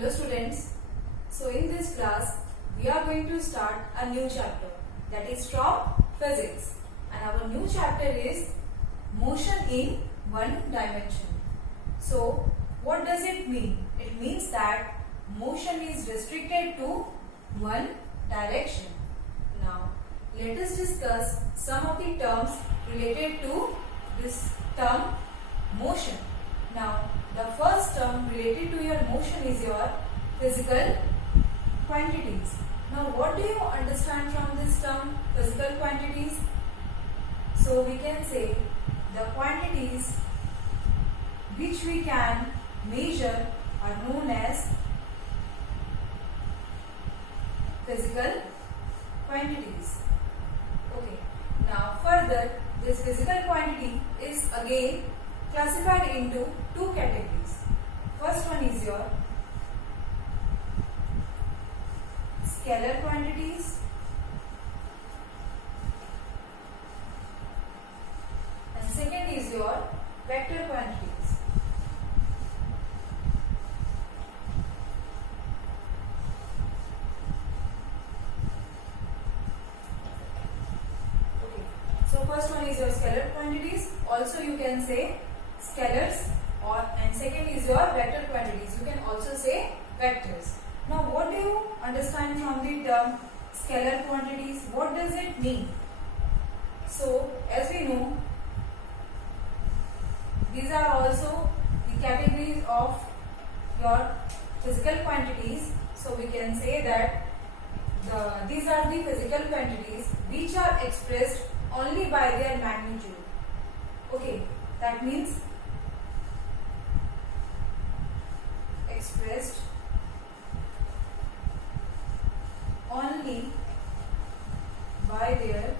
Hello students. So in this class we are going to start a new chapter, that is from physics, and our new chapter is motion in one dimension. So what does it mean? It means that motion is restricted to one direction. Now let us discuss some of the terms related to this term motion. Now the first term related to your motion is your physical quantities. Now what do you understand from this term physical quantities? So we can say the quantities which we can measure are known as physical quantities. Okay. Now further, this physical quantity is again classified into two categories. First one is your scalar quantities and second is your vector quantities. Okay. So first one is your scalar quantities. Also you can say scalars, and second is your vector quantities. You can also say vectors. Now what do you understand from the term scalar quantities? What does it mean? So as we know, these are also the categories of your physical quantities. So we can say that these are the physical quantities which are expressed only by their magnitude. Okay, that means expressed only by their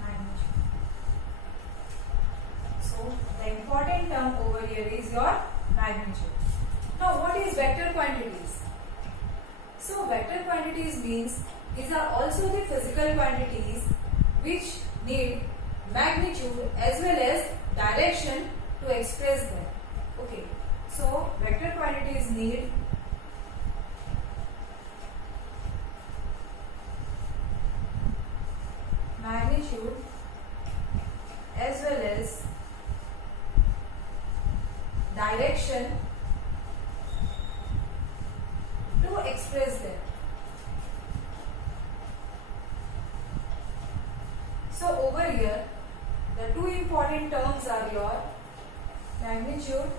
magnitude. So the important term over here is your magnitude. Now what is vector quantities? So vector quantities means these are also the physical quantities which need magnitude as well as direction to express them. Okay, so vector quantities need magnitude as well as direction to express them. So over here, the two important terms are your magnitude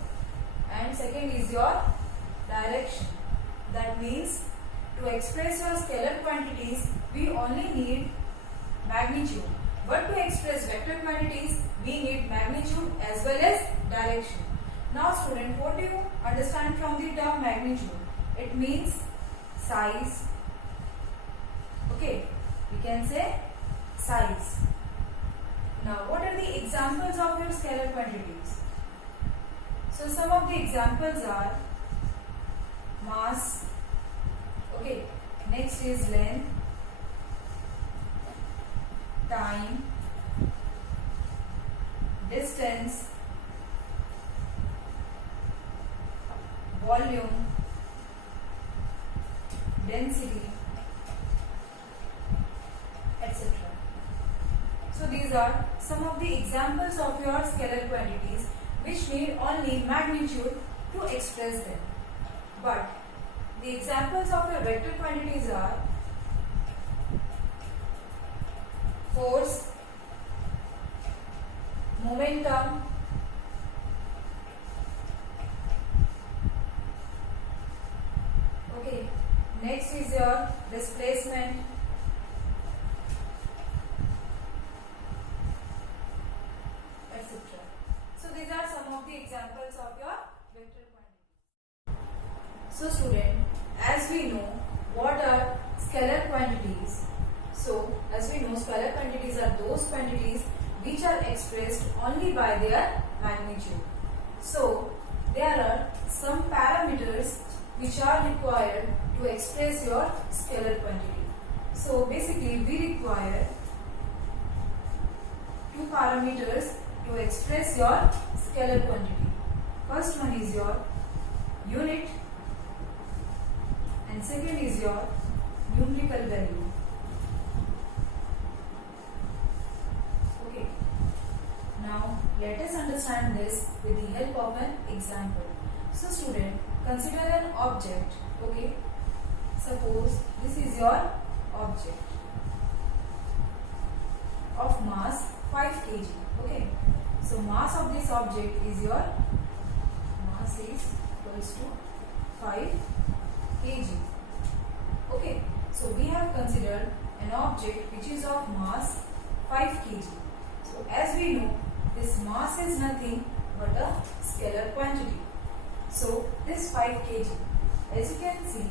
and second is your direction. That means to express your scalar quantities, we only need magnitude. But to express vector quantities, we need magnitude as well as direction. Now student, what do you understand from the term magnitude? It means size. Okay, we can say size. Now what are the examples of your scalar quantities? So some of the examples are mass. Okay, next is length, time, distance, volume, density, etc. So these are some of the examples of your scalar quantities which need only magnitude to express them. But the examples of your vector quantities are force, momentum, okay, next is your displacement, etc. So these are some of the examples of your vector quantities. So student, as we know what are scalar quantities, so as we know scalar quantities are those quantities which are expressed only by their magnitude. So there are some parameters which are required to express your scalar quantity. So basically we require two parameters to express your scalar quantity. First one is your unit and second is your numerical value. Okay. Now let us understand this with the help of an example. So student, consider an object. Okay. Suppose this is your object of mass 5 kg. Okay. So mass of this object is your mass is equals to 5 kg. Okay. So we have considered an object which is of mass 5 kg. So as we know, this mass is nothing but a scalar quantity. So this 5 kg, as you can see,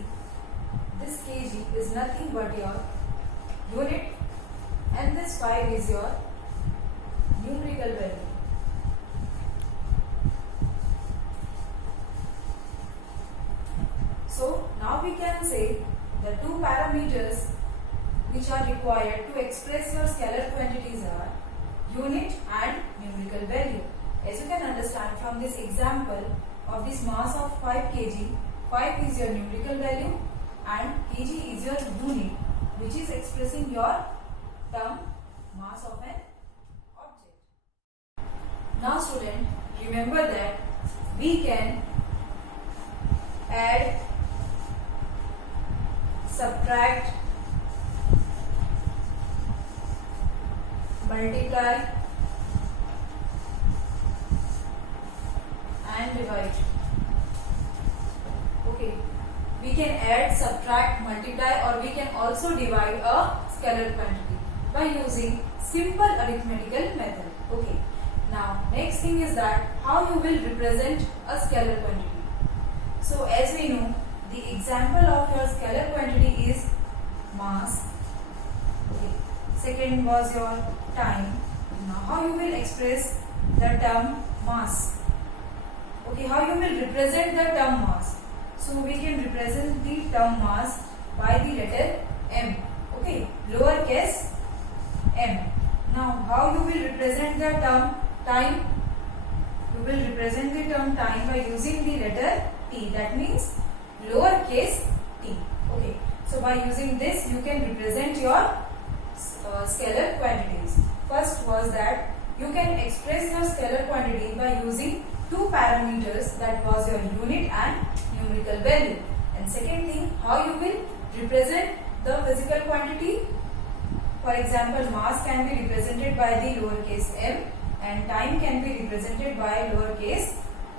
this kg is nothing but your unit and this 5 is your numerical value. So now we can say the two parameters which are required to express your scalar quantities are unit and numerical value. As you can understand from this example of this mass of 5 kg, 5 is your numerical value and kg is your unit, which is expressing your term mass of an object. Now student, remember that we can add, subtract, multiply and divide. Okay, we can add, subtract, multiply, or we can also divide a scalar quantity by using simple arithmetical method. Okay, now next thing is that how you will represent a scalar quantity. So as we know, the example of your scalar quantity is mass. Okay. Second was your time. Now how you will express the term mass? Okay, how you will represent the term mass? So we can represent the term mass by the letter m. Okay, lowercase m. Now how you will represent the term time? You will represent the term time by using the letter t. That means lowercase t. Okay, so by using this you can represent your scalar quantities. First was that you can express your scalar quantity by using two parameters, that was your unit and numerical value. And second thing, how you will represent the physical quantity. For example, mass can be represented by the lowercase m and time can be represented by lowercase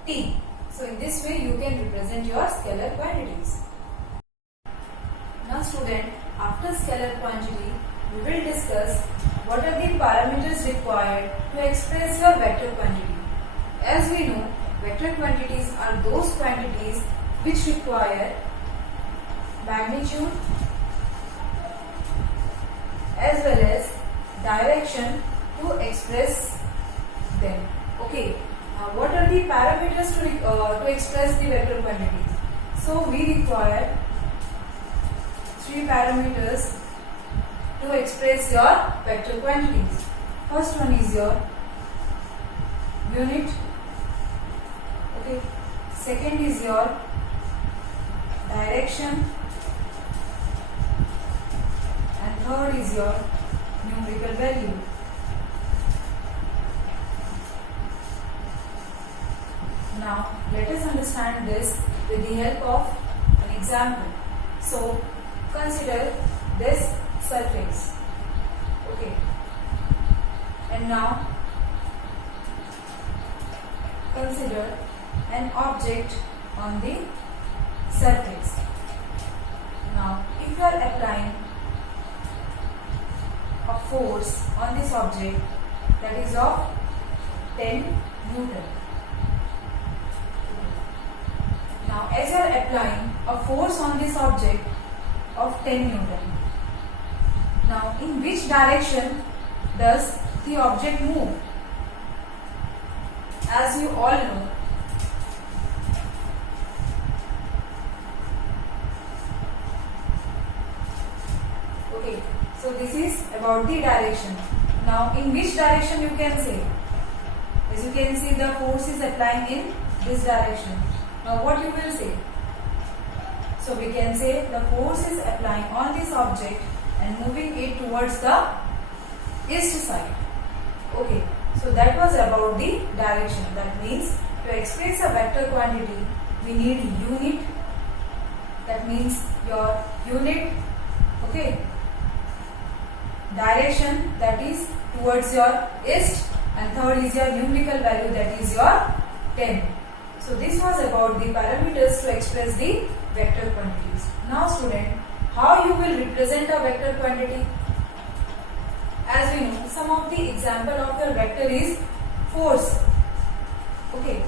t. So in this way you can represent your scalar quantities. Now student, after scalar quantity, we will discuss what are the parameters required to express your vector quantity. As we know, vector quantities are those quantities which require magnitude as well as direction to express them. Okay. What are the parameters to express the vector quantities? So we require 3 parameters to express your vector quantities. First one is your unit. Okay. Second is your direction. And third is your numerical value. Now let us understand this with the help of an example. So consider this surface. Okay. And now consider an object on the surface. Now if you are applying a force on this object, that is of 10 Newton. Now as you are applying a force on this object of 10 Newton, now in which direction does the object move? As you all know, okay, so this is about the direction. Now in which direction you can say? As you can see, the force is applying in this direction. Now what you will say? So we can say the force is applying on this object and moving it towards the east side. Okay, so that was about the direction. That means to express a vector quantity, we need unit. That means your unit, okay, direction, that is towards your east, and third is your numerical value, that is your 10. So this was about the parameters to express the vector quantities. Now student, how you will represent a vector quantity? As we know, some of the example of your vector is force. Okay,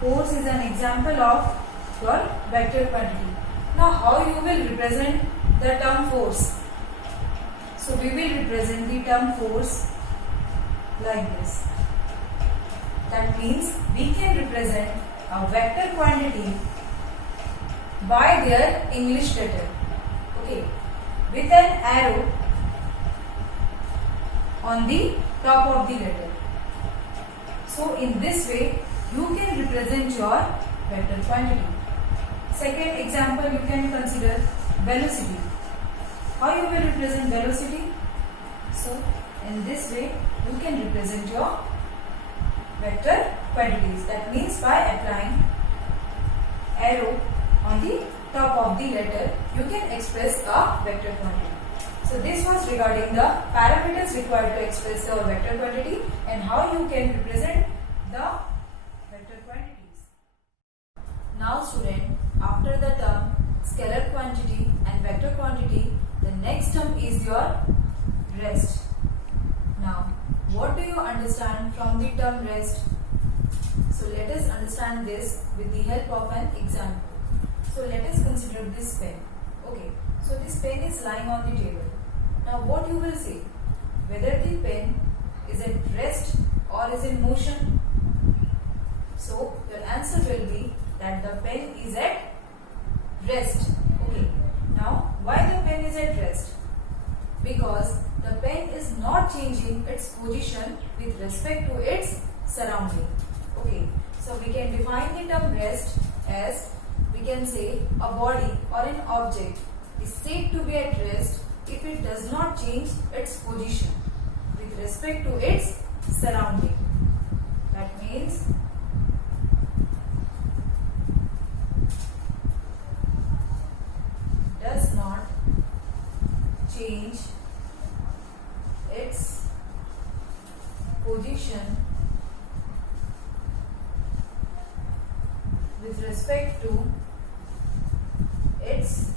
force is an example of your vector quantity. Now how you will represent the term force? So we will represent the term force like this. That means we can represent a vector quantity by their English letter. Okay, with an arrow on the top of the letter. So in this way you can represent your vector quantity. Second example, you can consider velocity. How you will represent velocity? So in this way you can represent your vector quantities. That means by applying arrow on the top of the letter, you can express a vector quantity. So this was regarding the parameters required to express your vector quantity and how you can represent the vector quantities. Now student, after the term scalar quantity and vector quantity, the next term is your rest. Now what do you understand from the term rest? So let us understand this with the help of an example. So let us consider this pen. Okay, so this pen is lying on the table. Now what you will say? Whether the pen is at rest or is in motion? So your answer will be that the pen is at rest. Okay, now why the pen is at rest? Because the pen is not changing its position with respect to its surrounding. Okay, so we can define the term rest as, we can say, a body or an object is said to be at rest if it does not change its position with respect to its surrounding. That means does not change its position with respect to its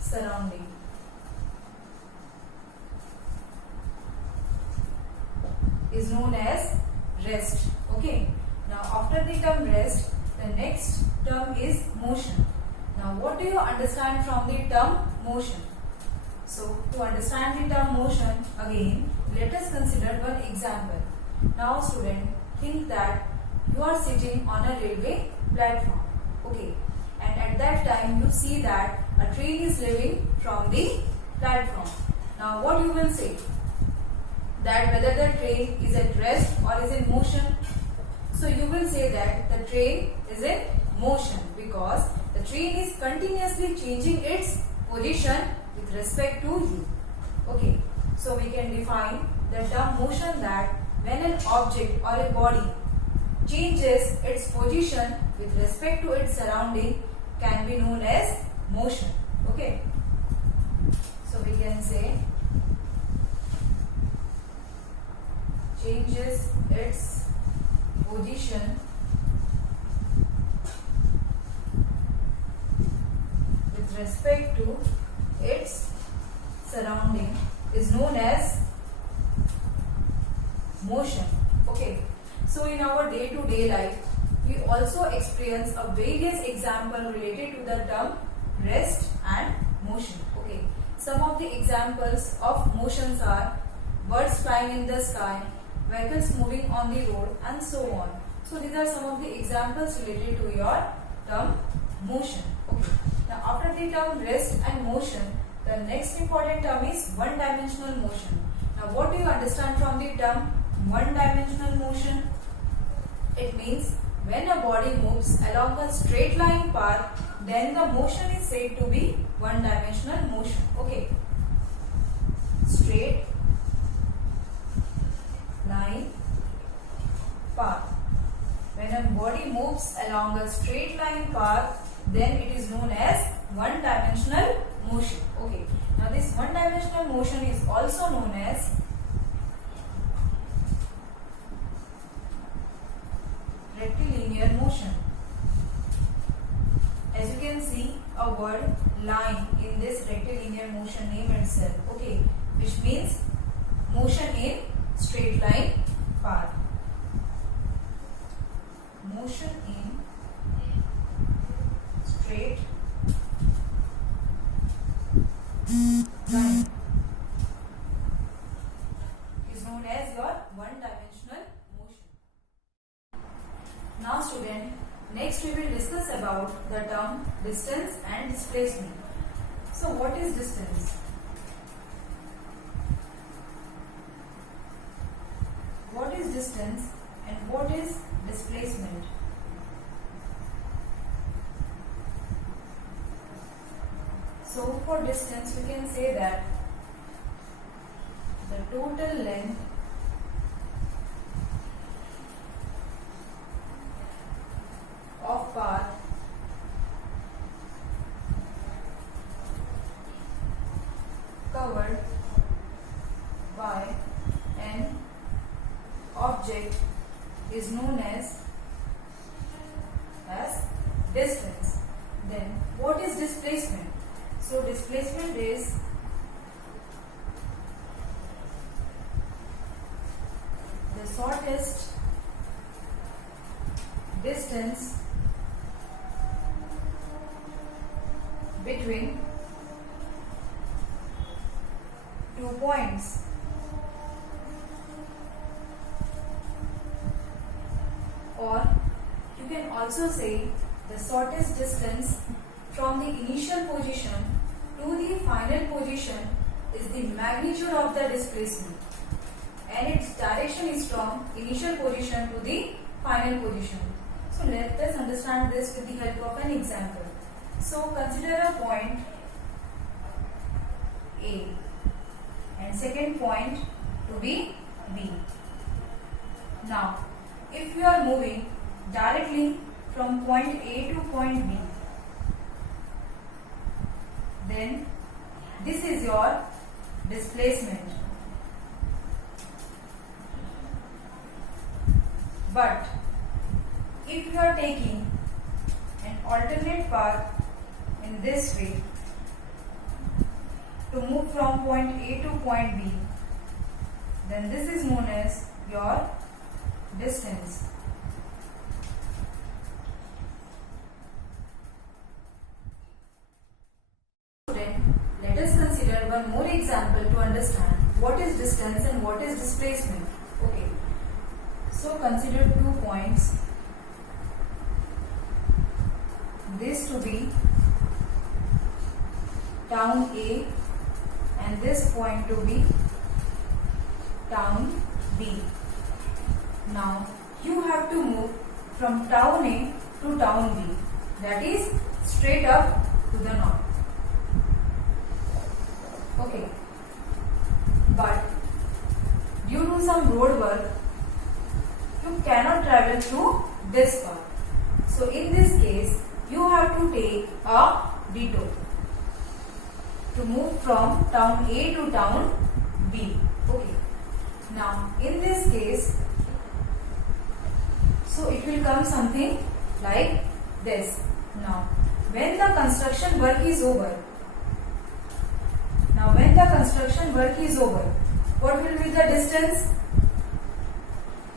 surrounding. Is known as rest. Okay. Now after the term rest, the next term is motion. Now what do you understand from the term motion? So to understand the term motion, again let us consider one example. Now student, think that you are sitting on a railway platform. Okay, and at that time you see that a train is leaving from the platform. Now what you will say? That whether the train is at rest or is in motion. So you will say that the train is in motion because the train is continuously changing its position with respect to you. Okay, so we can define the term motion that when an object or a body changes its position with respect to its surrounding can be known as motion. Okay, so we can say changes its position with respect to its surrounding is known as motion. Okay, so in our day-to-day life we also experience a various example related to the term rest and motion. Okay, some of the examples of motions are birds flying in the sky, vehicles moving on the road, and so on. So these are some of the examples related to your term motion. Okay. Now after the term rest and motion, the next important term is one-dimensional motion. Now Now what do you understand from the term one-dimensional motion? It means when a body moves along a straight line path, then the motion is said to be one-dimensional motion. Okay. Straight line path. When a body moves along a straight line path, then it is known as one-dimensional motion. Okay. Now this one-dimensional motion is also known as rectilinear motion. As you can see, a word line in this rectilinear motion name itself. Okay, which means motion in straight line path. Motion in straight line is known as your one-dimensional motion. Now student, next we will discuss about the term distance and displacement. So what is distance? What is distance and what is displacement? So for distance we can say that the total length of path covered by an object is known as distance. Then what is displacement? So displacement is the shortest distance between 2 points. Or you can also say the shortest distance from the initial position to the final position is the magnitude of the displacement, and its direction is from initial position to the final position. So let us understand this with the help of an example. So consider a point A and second point to be B. Now if you are moving directly from point A to point B, then this is your displacement. But if you are taking an alternate path in this way to move from point A to point B, then this is known as your distance. Let us consider one more example to understand what is distance and what is displacement. Okay. So consider 2 points. This to be town A and this point to be town B. Now you have to move from town A to town B, that is straight up to the north. Okay, but due to some road work you cannot travel through this path. So in this case you have to take a detour to move from town A to town B. Okay, now in this case, so it will come something like this. Now when the construction work is over, what will be the distance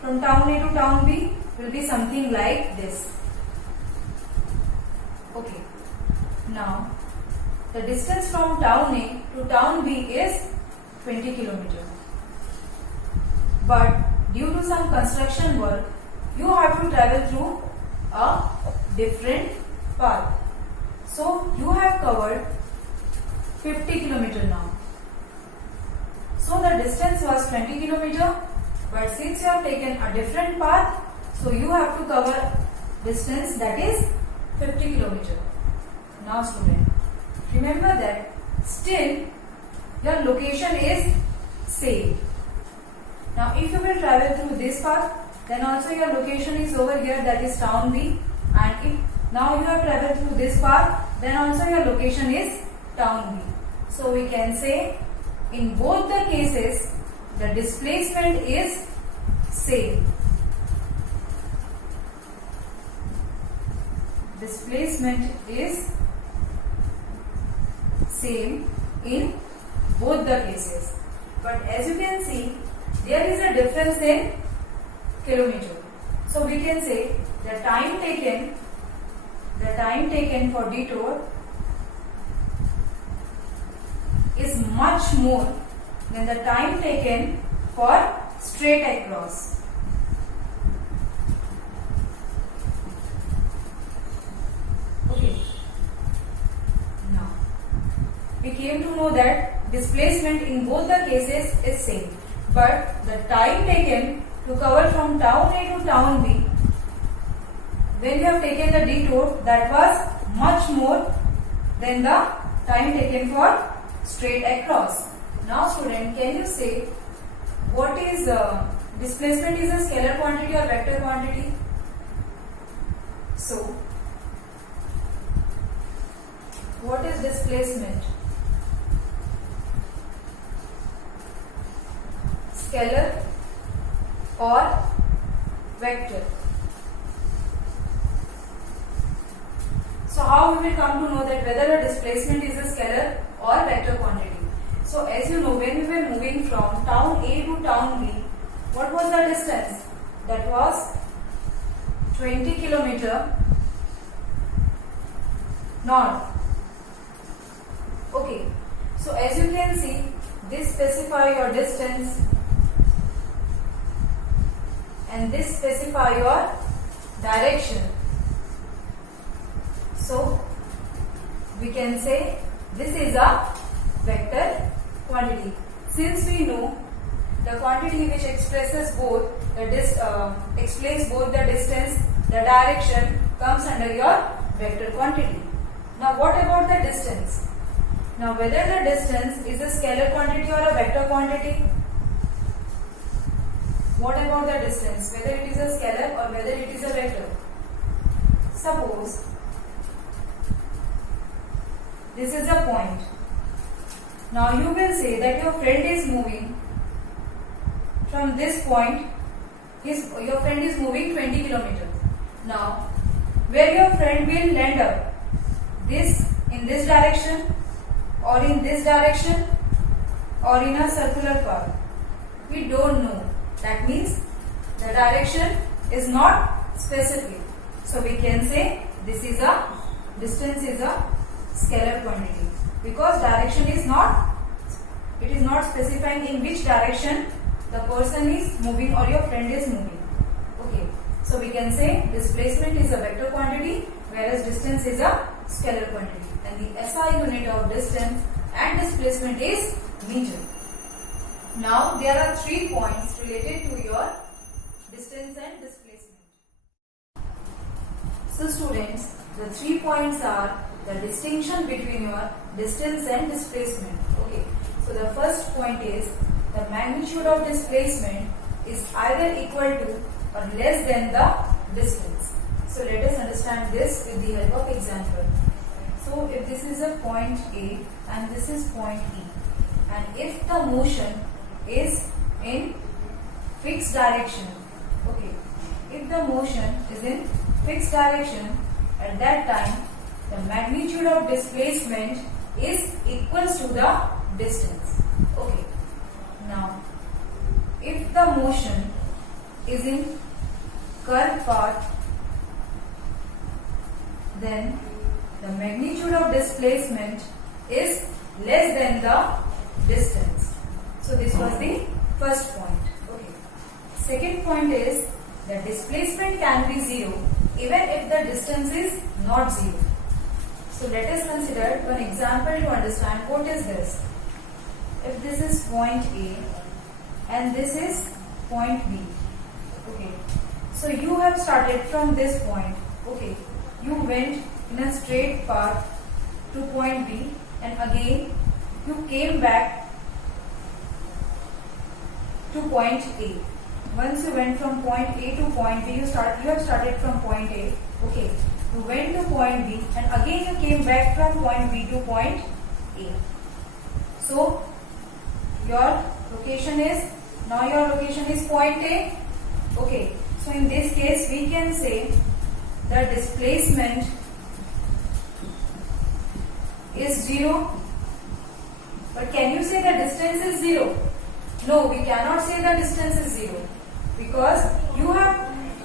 from town A to town B? Will be something like this. Okay, now the distance from town A to town B is 20 kilometers. But due to some construction work, you have to travel through a different path. So you have covered 50 kilometers now. So the distance was 20 kilometer, but since you have taken a different path, so you have to cover distance that is 50 kilometer. Now student, remember that still your location is same. Now if you will travel through this path, then also your location is over here, that is town B, and if now you have traveled through this path, then also your location is town B. So we can say in both the cases the displacement is same. Displacement is same in both the cases. But as you can see, there is a difference in kilometer. So we can say the time taken for detour is much more than the time taken for straight across. Okay. Now we came to know that displacement in both the cases is same, but the time taken to cover from town A to town B, when you have taken the detour, that was much more than the time taken for straight across. Now student, can you say what is displacement is a scalar quantity or vector quantity? So what is displacement? Scalar or vector? So how we will come to know that whether a displacement is a scalar or vector quantity? So as you know, when we were moving from town A to town B, what was the distance? That was 20 kilometer north. Okay, so as you can see, this specify your distance and this specify your direction. So we can say this is a vector quantity. Since we know the quantity which expresses both explains both the distance, the direction comes under your vector quantity. Now what about the distance? Now whether the distance is a scalar quantity or a vector quantity? What about the distance? Whether it is a scalar or whether it is a vector? Suppose this is a point. Now you will say that your friend is moving from this point. Your friend is moving 20 kilometers. Now where your friend will land up? In this direction, or in this direction, or in a circular path? We don't know. That means the direction is not specific. So we can say distance is a scalar quantity, because direction is not specifying in which direction the person is moving or your friend is moving. Okay, so we can say displacement is a vector quantity, whereas distance is a scalar quantity, and the SI unit of distance and displacement is meter. Now there are 3 points related to your distance and displacement. So students, the 3 points are the distinction between your distance and displacement. Okay, so the first point is the magnitude of displacement is either equal to or less than the distance. So let us understand this with the help of example. So if this is a point A and this is point E, and if the motion is in fixed direction, okay, if the motion is in fixed direction, at that time the magnitude of displacement is equals to the distance. Okay, now if the motion is in curved path, then the magnitude of displacement is less than the distance. So this was the first point. Okay. Second point is the displacement can be 0 even if the distance is not 0. So let us consider one example to understand what is this. if this is point A and this is point B. Okay. So you have started from this point. Okay. You went in a straight path to point B and again you came back to point A. Once you went from point A to point B, you have started from point A. Okay. You went to point B and again you came back from point B to point A. So your location is point A. Okay. So in this case we can say the displacement is 0. But can you say the distance is 0? No, we cannot say the distance is 0 because you have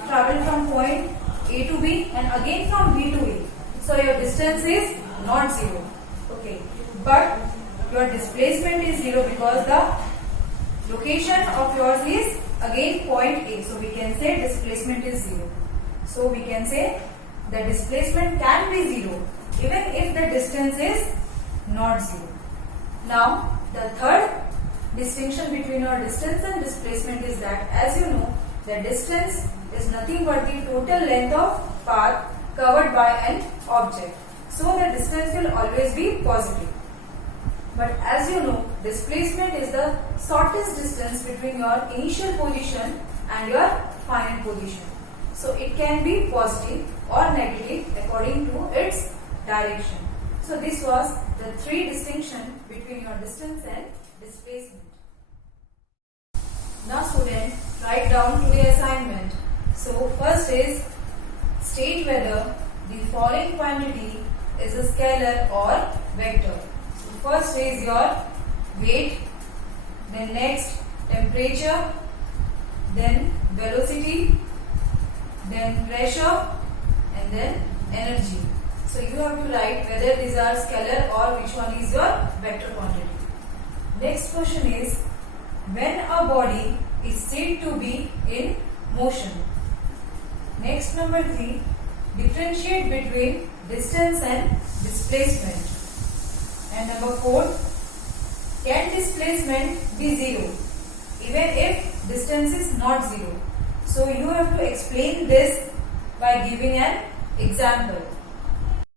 traveled from point A to B and again from B to A. So your distance is not 0. Okay. But your displacement is 0 because the location of yours is again point A. So we can say displacement is 0. So we can say the displacement can be 0 even if the distance is not 0. Now the third distinction between your distance and displacement is that, as you know, the distance is nothing but the total length of path covered by an object. So the distance will always be positive. But as you know, displacement is the shortest distance between your initial position and your final position. So it can be positive or negative according to its direction. So this was the three distinction between your distance and displacement. Now students, write down today's assignment. So first is state whether the following quantity is a scalar or vector. So first is your weight, then next temperature, then velocity, then pressure, and then energy. So you have to write whether these are scalar or which one is your vector quantity. Next question is, when a body is said to be in motion. Next, number 3, differentiate between distance and displacement. And number 4, can displacement be 0 even if distance is not 0? So you have to explain this by giving an example.